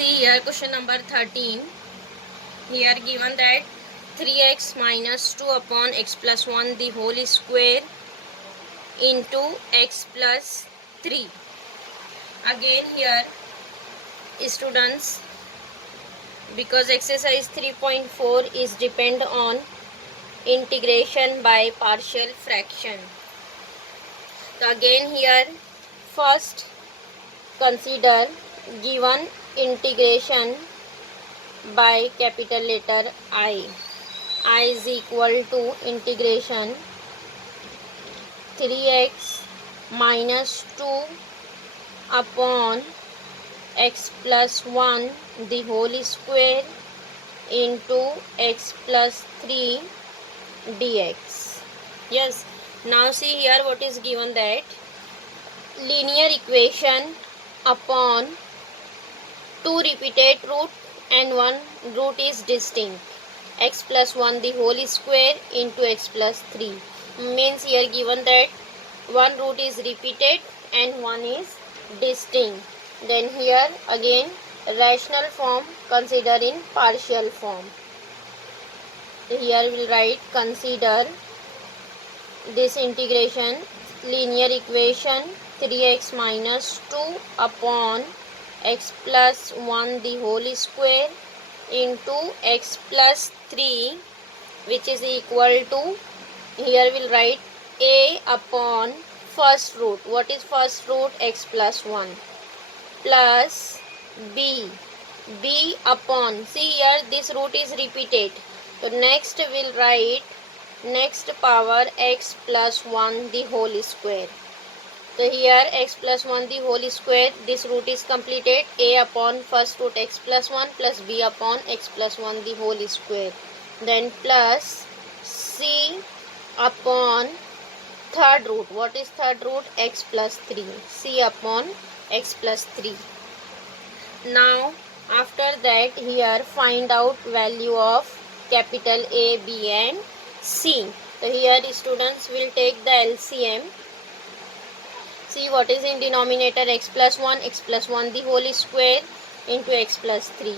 See here question number 13. Here given that 3x minus 2 upon x plus 1 the whole square into x plus 3. Again here students, because exercise 3.4 is depend on integration by partial fraction. So again here first consider given integration by capital letter I. I is equal to integration 3x minus 2 upon x plus 1 the whole square into x plus 3 dx. Yes, now see here what is given, that linear equation upon 2 repeated root and 1 root is distinct. X plus 1 the whole square into x plus 3 means here given that 1 root is repeated and 1 is distinct. Then here again rational form consider in partial form. Here we will write consider this integration linear equation 3x minus 2 upon x plus 1 the whole square into x plus 3, which is equal to, here we will write a upon first root. What is first root? X plus 1 plus b upon, see here this root is repeated, so next we will write next power x plus 1 the whole square. So here x plus 1 the whole square, this root is completed, a upon first root x plus 1 plus b upon x plus 1 the whole square. Then plus c upon third root. What is third root? X plus 3. c upon x plus 3. Now after that here find out value of capital A, B and C. So here students will take the LCM. See what is in denominator? X plus 1 the whole square into x plus 3.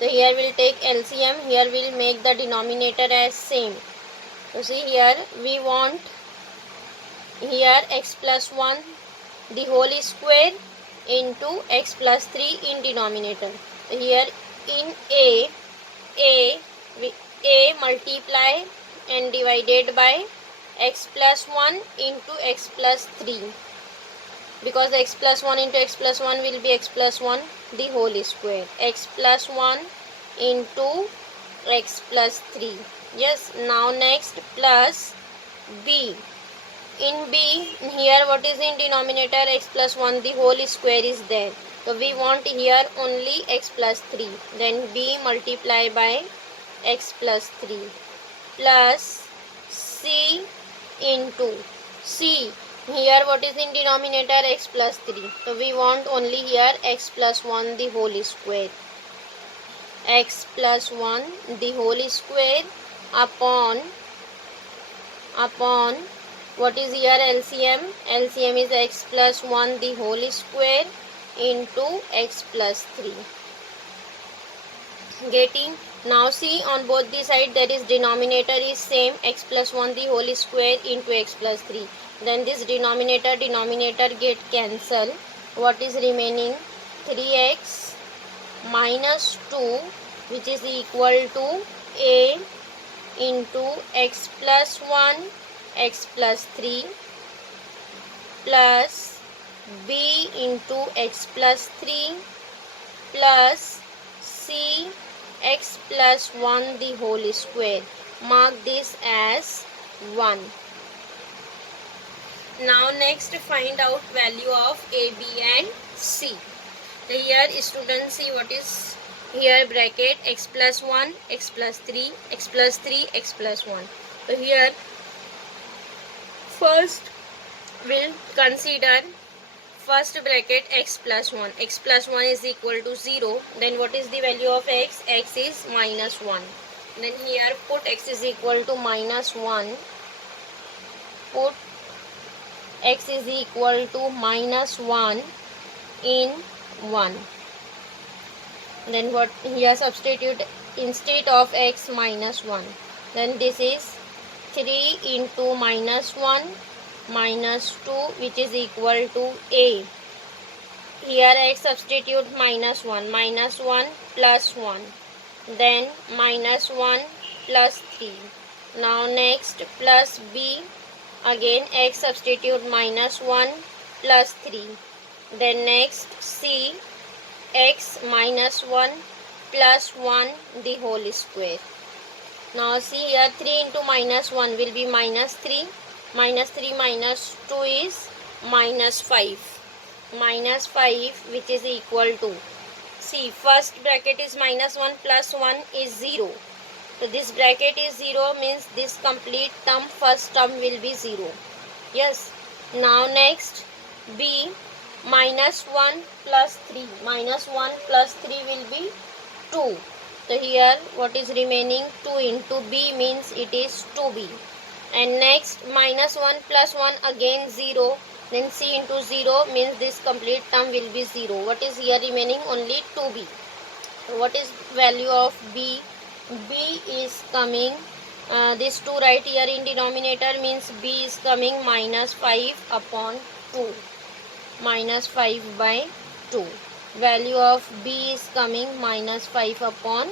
So here we will take LCM. Here we will make the denominator as same. So see here we want here x plus 1 the whole square into x plus 3 in denominator. So here in A multiply and divided by x plus 1 into x plus 3. Because x plus 1 into x plus 1 will be x plus 1 the whole square. X plus 1 into x plus 3. Yes, now next plus b. In b, here what is in denominator? X plus 1 the whole square is there. So we want here only x plus 3. Then b multiply by x plus 3 plus c into c. Here what is in denominator? X plus 3. So we want only here x plus 1 the whole square. X plus 1 the whole square upon what is here LCM? LCM is x plus 1 the whole square into x plus 3. Getting? Now see on both the side there is denominator is same, x plus 1 the whole square into x plus 3. Then this denominator get cancel. What is remaining? 3x minus 2, which is equal to a into x plus 1 x plus 3 plus b into x plus 3 plus c x plus 1 the whole square. Mark this as 1. Now next find out value of A, B and C. So here students see what is here bracket x plus 1 x plus 3 x plus 3 x plus 1. So here first we'll consider first bracket x plus 1. X plus 1 is equal to 0. Then what is the value of x? X is minus 1. Then here put x is equal to minus 1. Put x is equal to minus 1 in 1. Then what here substitute instead of x minus 1. Then this is 3 into minus 1 minus 2, which is equal to a. Here x substitute minus 1 plus 1. Then minus 1 plus 3. Now next plus b. Again x substitute minus 1 plus 3. Then next c, x minus 1 plus 1 the whole square. Now see here 3 into minus 1 will be minus 3. Minus 3 minus 2 is minus 5. Minus 5 which is equal to, see first bracket is minus 1 plus 1 is 0. So this bracket is 0 means this complete term, first term will be 0. Yes. Now next b, minus 1 plus 3. Minus 1 plus 3 will be 2. So here what is remaining, 2 into b means it is 2b. And next minus 1 plus 1 again 0. Then c into 0 means this complete term will be 0. What is here remaining? Only 2b. So what is value of b? B is coming, this 2 right here in denominator means b is coming minus 5 upon 2. Minus 5 by 2. Value of b is coming minus 5 upon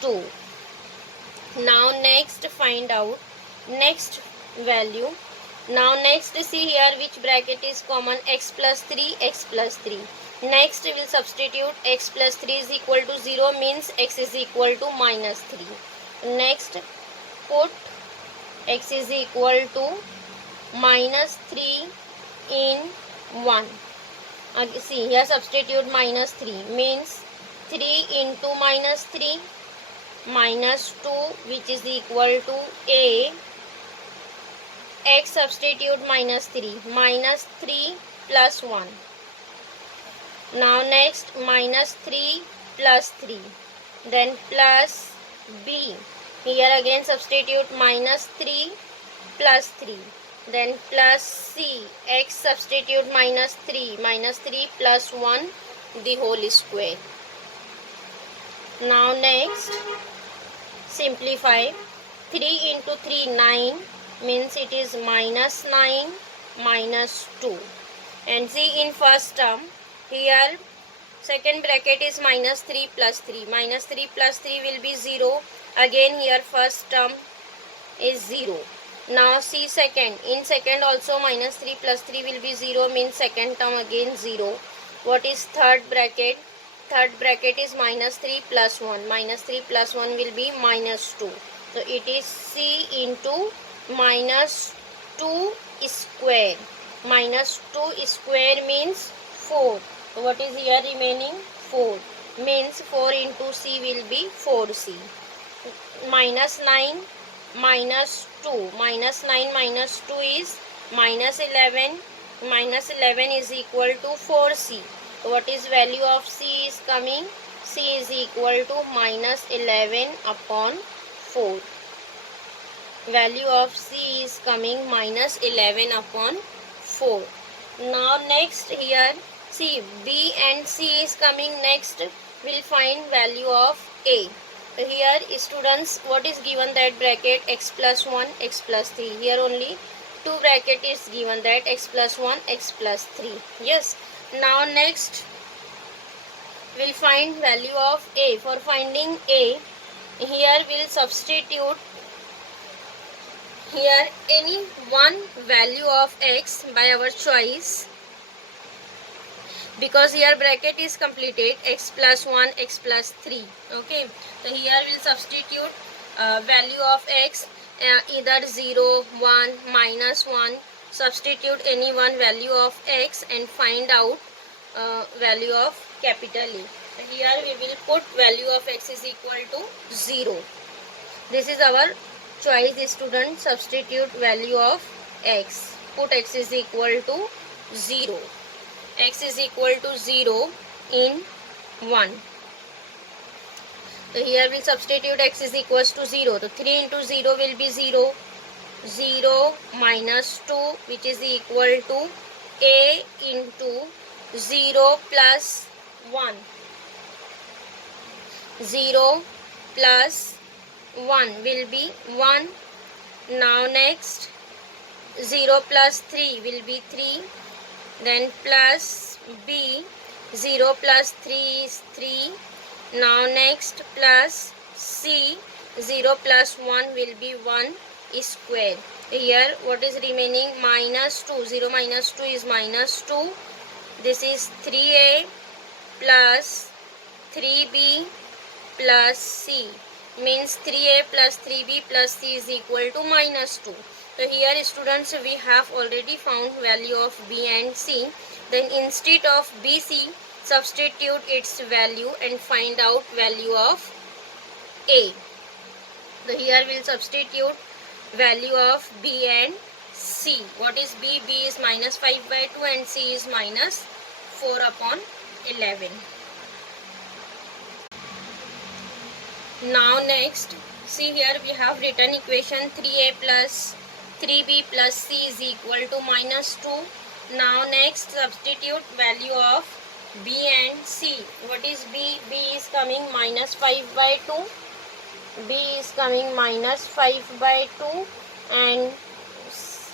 2. Now next find out next value. Now next see here which bracket is common, x plus 3, x plus 3. Next we will substitute x plus 3 is equal to 0 means x is equal to minus 3. Next put x is equal to minus 3 in 1. See here substitute minus 3 means 3 into minus 3 minus 2 which is equal to a. X substitute minus 3 plus 1. Now next minus 3 plus 3. Then plus b. Here again substitute minus 3 plus 3. Then plus c. X substitute minus 3 plus 1 the whole square. Now next simplify. 3 into 3 9 means it is minus 9 minus 2. And see in first term here second bracket is minus 3 plus 3. Minus 3 plus 3 will be 0. Again here first term is 0. Now see second. In second also minus 3 plus 3 will be 0 means second term again 0. What is third bracket? Third bracket is minus 3 plus 1. Minus 3 plus 1 will be minus 2. So it is c into minus 2 square. Minus 2 square means 4. So what is here remaining? 4. Means 4 into c will be 4c. Minus 9 minus 2. Minus 9 minus 2 is minus 11. Minus 11 is equal to 4c. So what is value of c is coming? C is equal to minus 11 upon 4. Value of c is coming minus 11 upon 4. Now next here see b and c is coming next. We'll find value of a. Here students what is given that bracket x plus 1 x plus 3. Here only 2 bracket is given that x plus 1 x plus 3. Yes. Now next we'll find value of a. For finding a here we'll substitute here any one value of x by our choice, because here bracket is completed x plus 1 x plus 3. Okay, so here we'll substitute value of x either 0 1 minus 1. Substitute any one value of x and find out value of capital A. So here we will put value of x is equal to 0. This is our choice student. Substitute value of x. Put x is equal to 0. X is equal to 0 in 1. So here we will substitute x is equals to 0. So 3 into 0 will be 0. 0 minus 2 which is equal to a into 0 plus 1. 0 plus 1 will be 1. Now next 0 plus 3 will be 3. Then plus b, 0 plus 3 is 3. Now next plus c, 0 plus 1 will be 1 square. Here what is remaining? Minus 2. 0 minus 2 is minus 2. This is 3a plus 3b plus c, means 3a plus 3b plus c is equal to minus 2. So here students, we have already found value of b and c. Then instead of bc, substitute its value and find out value of a. So here we will substitute value of b and c. What is b? B is minus 5 by 2 and c is minus 4 upon 11. Now next, see here we have written equation 3a plus 3b plus c is equal to minus 2. Now next, substitute value of b and c. What is b? B is coming minus 5 by 2. B is coming minus 5 by 2 and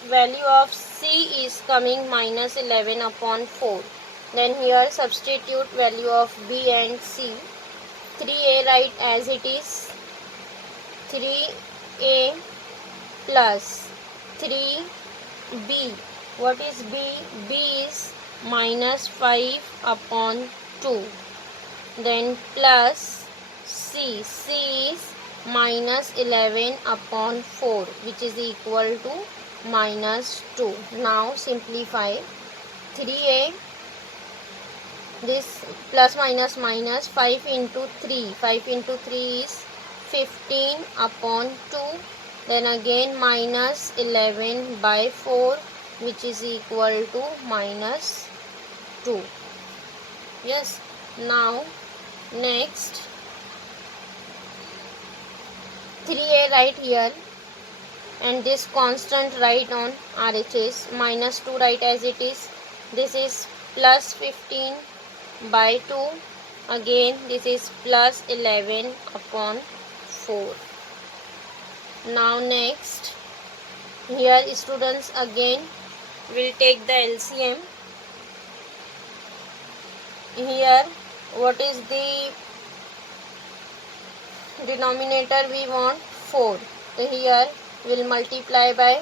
value of c is coming minus 11 upon 4. Then here substitute value of b and c. 3a write as it is. 3a plus 3b. What is b? B is minus 5 upon 2. Then plus c. C is minus 11 upon 4, which is equal to minus 2. Now simplify. 3a, this plus minus minus, 5 into 3. 5 into 3 is 15 upon 2. Then again minus 11 by 4, which is equal to minus 2. Yes. Now next, 3a write here and this constant write on RHS. Minus 2 write as it is. This is plus 15 by 2. Again this is plus 11 upon 4. Now next, here students again will take the LCM. Here what is the denominator we want? 4. So here will multiply by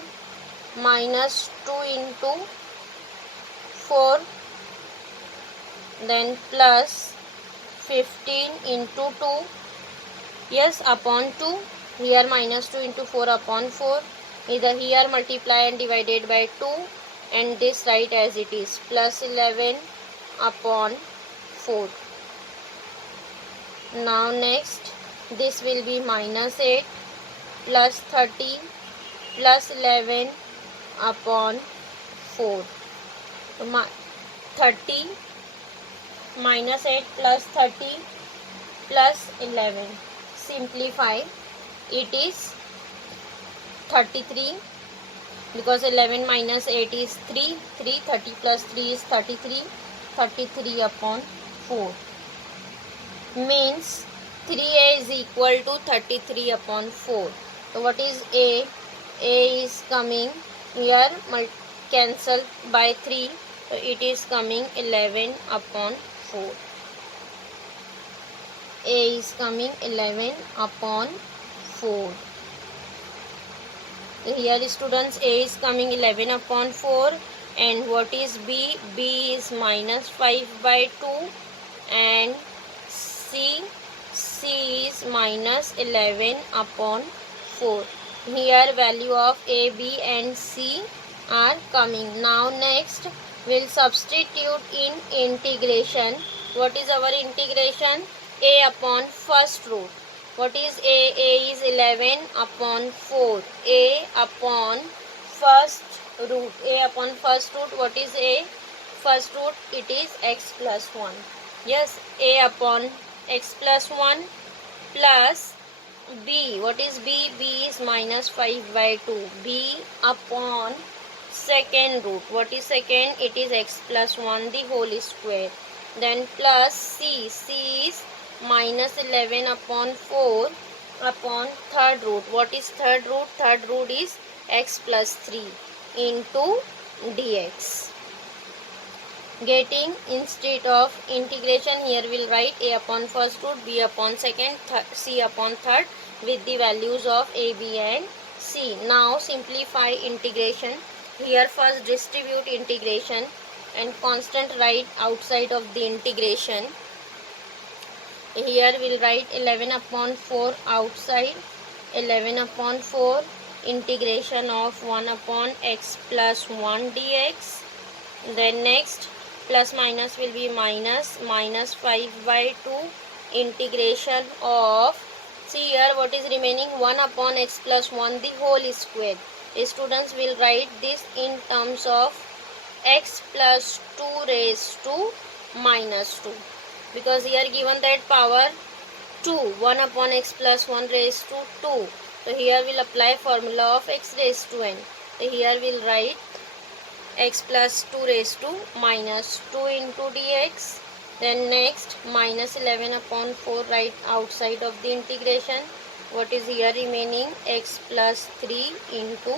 minus 2 into 4, then plus 15 into 2, yes, upon 2. Here minus 2 into 4 upon 4. Either here multiply and divided by 2 and this write as it is, plus 11 upon 4. Now next, this will be minus 8 plus 30 plus 11 upon 4. 30 minus 8 plus 30 plus 11. Simplify. It is 33 because 11 minus 8 is 3. 30 plus 3 is 33. 33 upon 4. Means 3a is equal to 33 upon 4. So what is a? A is coming here, cancel by 3. So it is coming 11 upon 4. A is coming 11 upon 4. Here students, A is coming 11 upon 4 and what is B? B is minus 5 by 2 and C is minus 11 upon 4. Here value of A, B and C are coming. Now next, we'll substitute in integration. What is our integration? A upon first root. What is A? A is 11 upon 4. A upon first root. A upon first root. What is A? First root, it is x plus 1. Yes, A upon x plus 1 plus B. What is B? B is minus 5 by 2. B upon second root. What is second? It is x plus 1 the whole square. Then plus C. C is minus 11 upon 4 upon third root. What is third root? Third root is x plus 3 into dx. Getting, instead of integration, here we'll write a upon first root, b upon second, c upon third with the values of a, b and c. Now simplify integration. Here first distribute integration and constant write outside of the integration. Here we'll write 11 upon 4 outside, 11 upon 4 integration of 1 upon x plus 1 dx. Then next plus minus will be minus 5 by 2 integration of, see here what is remaining, 1 upon x plus 1 the whole square. Students will write this in terms of x plus 2 raised to minus 2, because here given that power 2, 1 upon x plus 1 raised to 2. So here we'll apply formula of x raised to n. So here we'll write x plus 2 raised to minus 2 into dx. Then next minus 11 upon 4 right outside of the integration. What is here remaining? X plus 3 into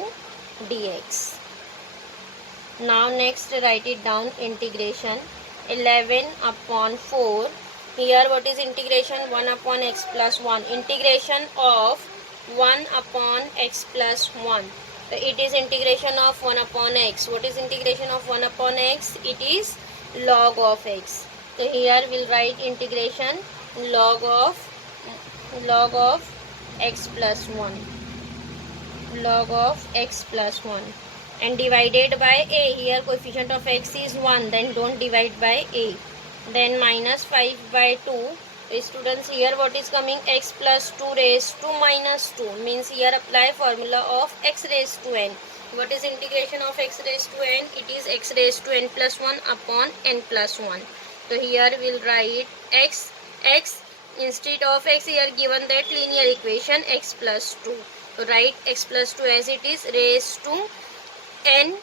dx. Now next write it down, integration 11 upon 4. Here what is integration? 1 upon x plus 1. Integration of 1 upon x plus 1. So it is integration of 1 upon x. What is integration of 1 upon x? It is log of x. So here we'll write integration log of x plus 1. Log of x plus 1. And divided by a. Here coefficient of x is 1. Then don't divide by a. Then minus 5 by 2. Students, here what is coming? X plus 2 raised to minus 2. Means here apply formula of x raised to n. What is integration of x raised to n? It is x raised to n plus 1 upon n plus 1. So here we'll write x instead of x, here given that linear equation x plus 2. So write x plus 2 as it is, raised to n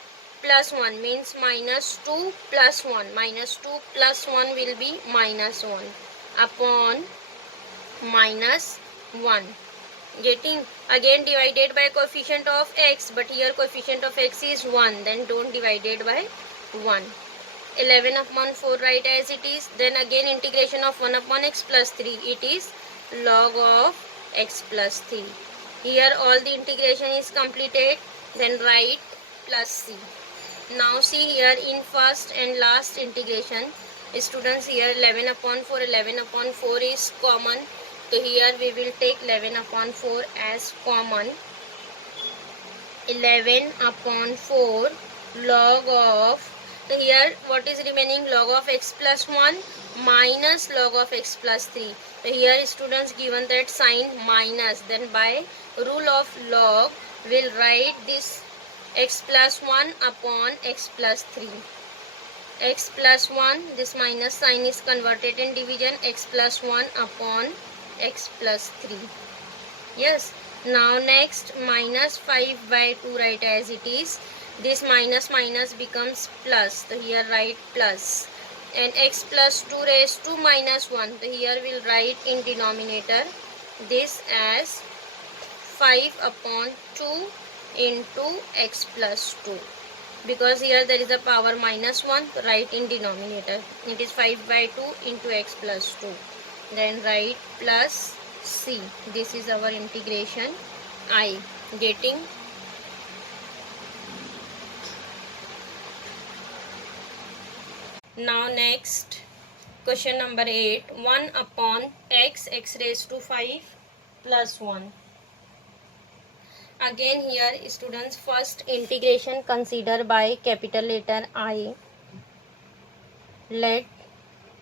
plus 1 means minus 2 plus 1. Minus 2 plus 1 will be minus 1 upon minus 1. Getting, again divided by coefficient of x, but here coefficient of x is 1, then don't divide it by 1. 11 upon 4 write as it is. Then again integration of 1 upon x plus 3. It is log of x plus 3. Here all the integration is completed. Then write plus c. Now see here in first and last integration. Students, here 11 upon 4 is common. So here we will take 11 upon 4 as common. 11 upon 4 log of, so here what is remaining? Log of x plus 1 minus log of x plus 3. So here students, given that sign minus, then by rule of log we'll write this x plus 1 upon x plus 3. X plus 1, this minus sign is converted in division, x plus 1 upon x plus 3. Yes. Now next minus 5 by 2 write as it is. This minus becomes plus. So here write plus. And x plus 2 raised to minus 1. So here we'll write in denominator this as 5 upon 2 into x plus 2. Because here there is a power minus 1, write in denominator. It is 5 by 2 into x plus 2. Then write plus c. This is our integration I. Getting? Now next question number 8. 1 upon x raised to 5 plus 1. Again here students, first integration consider by capital letter I. Let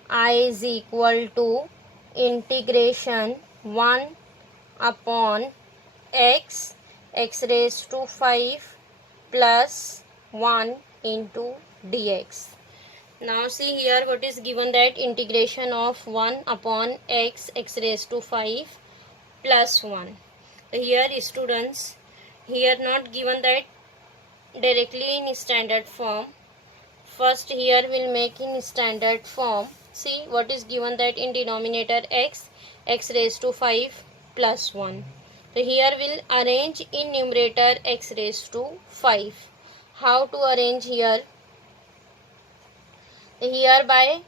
I is equal to integration 1 upon x raised to 5 plus 1 into dx. Now see here what is given, that integration of 1 upon x raised to 5 plus 1. Here students, here not given that directly in standard form. First here we'll make in standard form. see what is given, that in denominator x, x raised to 5 plus 1. So here we'll arrange in numerator x raised to 5. How to arrange here? Here by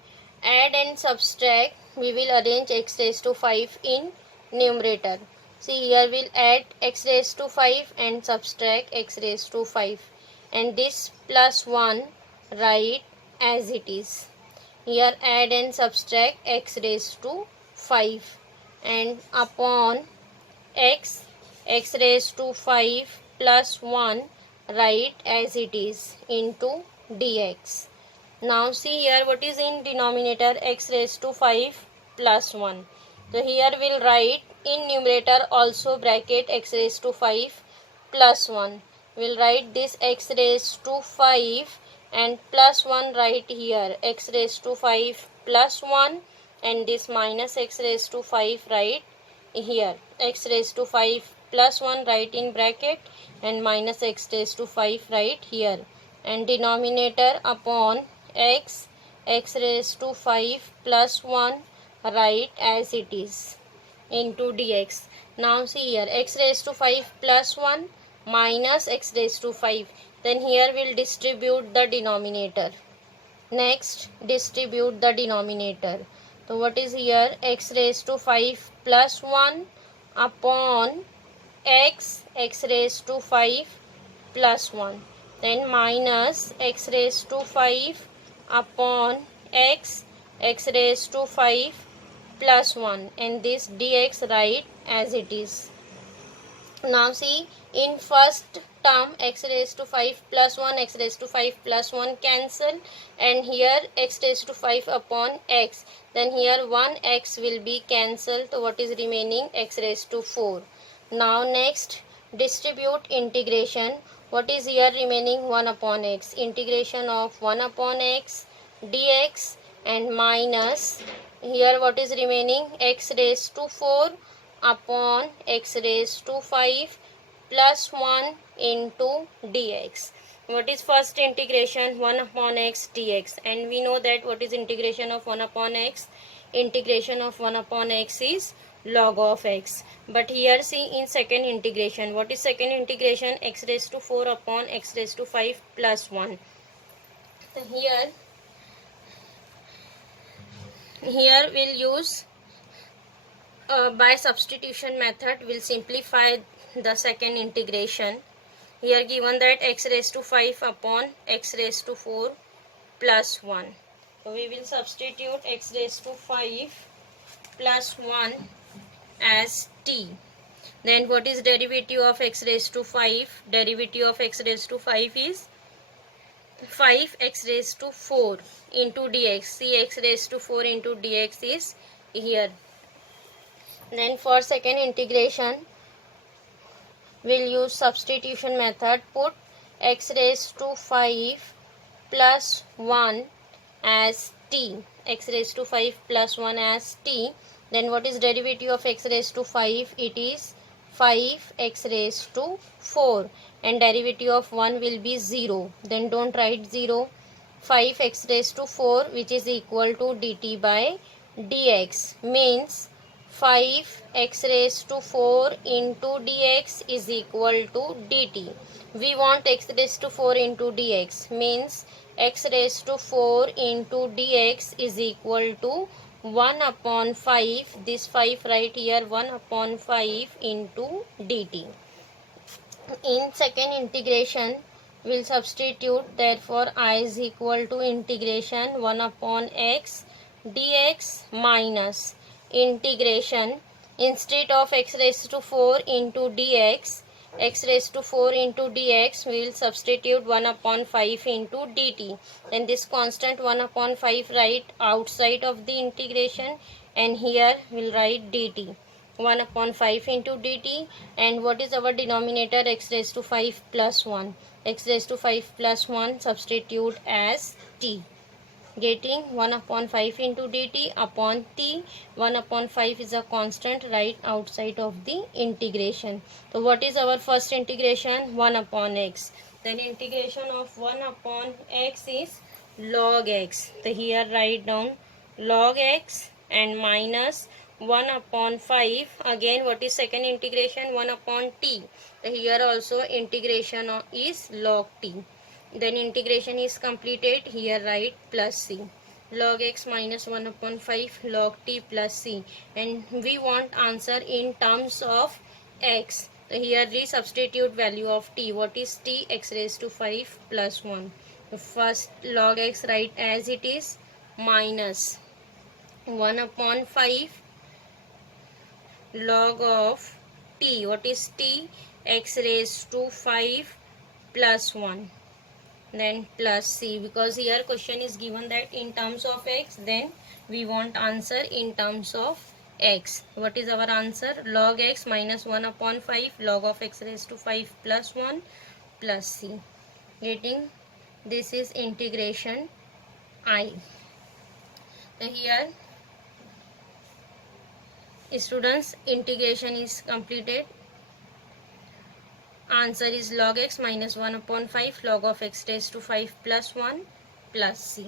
add and subtract we will arrange x raised to 5 in numerator. See, here we'll add x raised to 5 and subtract x raised to 5, and this plus 1 write as it is. Here add and subtract x raised to 5 and upon x, x raised to 5 plus 1 write as it is into dx. Now see here what is in denominator, x raised to 5 plus 1. So here we'll write in numerator also bracket x raised to 5 plus 1. We'll write this x raised to 5 and plus 1 right here, x raised to 5 plus 1, and this minus x raised to 5 right here, x raised to 5 plus 1 right in bracket and minus x raised to 5 right here, and denominator upon x, x raised to 5 plus 1 write as it is into dx. Now see here, x raised to 5 plus 1 minus x raised to 5. Then here we'll distribute the denominator. Next, distribute the denominator. So what is here, x raised to 5 plus 1 upon x, x raised to 5 plus 1. Then minus x raised to 5 upon x, x raised to 5 plus 1, and this dx write as it is. Now see, in first term x raised to 5 plus 1, x raised to 5 plus 1 cancel, and here x raised to 5 upon x, then here 1x will be cancelled. So what is remaining, x raised to 4. Now next, distribute integration. What is here remaining, 1 upon x, integration of 1 upon x dx, and minus here what is remaining, x raised to 4 upon x raised to 5 plus 1 into dx. What is first integration, 1 upon x dx, and we know that what is integration of 1 upon x, integration of 1 upon x is log of x. But here see in second integration, what is second integration, x raised to 4 upon x raised to 5 plus 1. So here we'll use by substitution method, we'll simplify the second integration. Here given that x raised to 5 upon x raised to 4 plus 1. So we will substitute x raised to 5 plus 1 as t. Then what is derivative of x raised to 5? Derivative of x raised to 5 is 5x raised to 4 into dx. See, x raised to 4 into dx is here. Then for second integration, we'll use substitution method. Put x raised to 5 plus 1 as t. X raised to 5 plus 1 as t. Then what is derivative of x raised to 5? It is 5x raised to 4, and derivative of 1 will be 0. Then don't write 0. 5x raised to 4, which is equal to dt by dx, means 5x raised to 4 into dx is equal to dt. We want x raised to 4 into dx, means x raised to 4 into dx is equal to 1 upon 5, this 5 right here, 1 upon 5 into dt. In second integration, we'll substitute, therefore I is equal to integration 1 upon x dx minus integration, instead of x raised to 4 into dx, x raised to 4 into dx, we will substitute 1 upon 5 into dt. Then this constant 1 upon 5 write outside of the integration, and here we will write dt. 1 upon 5 into dt, and what is our denominator, x raised to 5 plus 1. X raised to 5 plus 1 substitute as t. Getting 1 upon 5 into dt upon t. 1 upon 5 is a constant right outside of the integration. So what is our first integration? 1 upon x. Then integration of 1 upon x is log x. So here write down log x and minus 1 upon 5. Again, what is second integration? 1 upon t. So here also integration is log t. Then integration is completed. Here write plus c. Log x minus 1 upon 5 log t plus c. And we want answer in terms of x. So here resubstitute value of t. What is t? X raised to 5 plus 1. The first log x write as it is minus 1 upon 5 log of t. What is t? X raised to 5 plus 1. Then plus c, because here question is given that in terms of x, then we want answer in terms of x. What is our answer? Log x minus 1 upon 5 log of x raised to 5 plus 1 plus c. Getting this is integration I. So here students, integration is completed. Answer is log x minus 1 upon 5 log of x raised to 5 plus 1 plus c.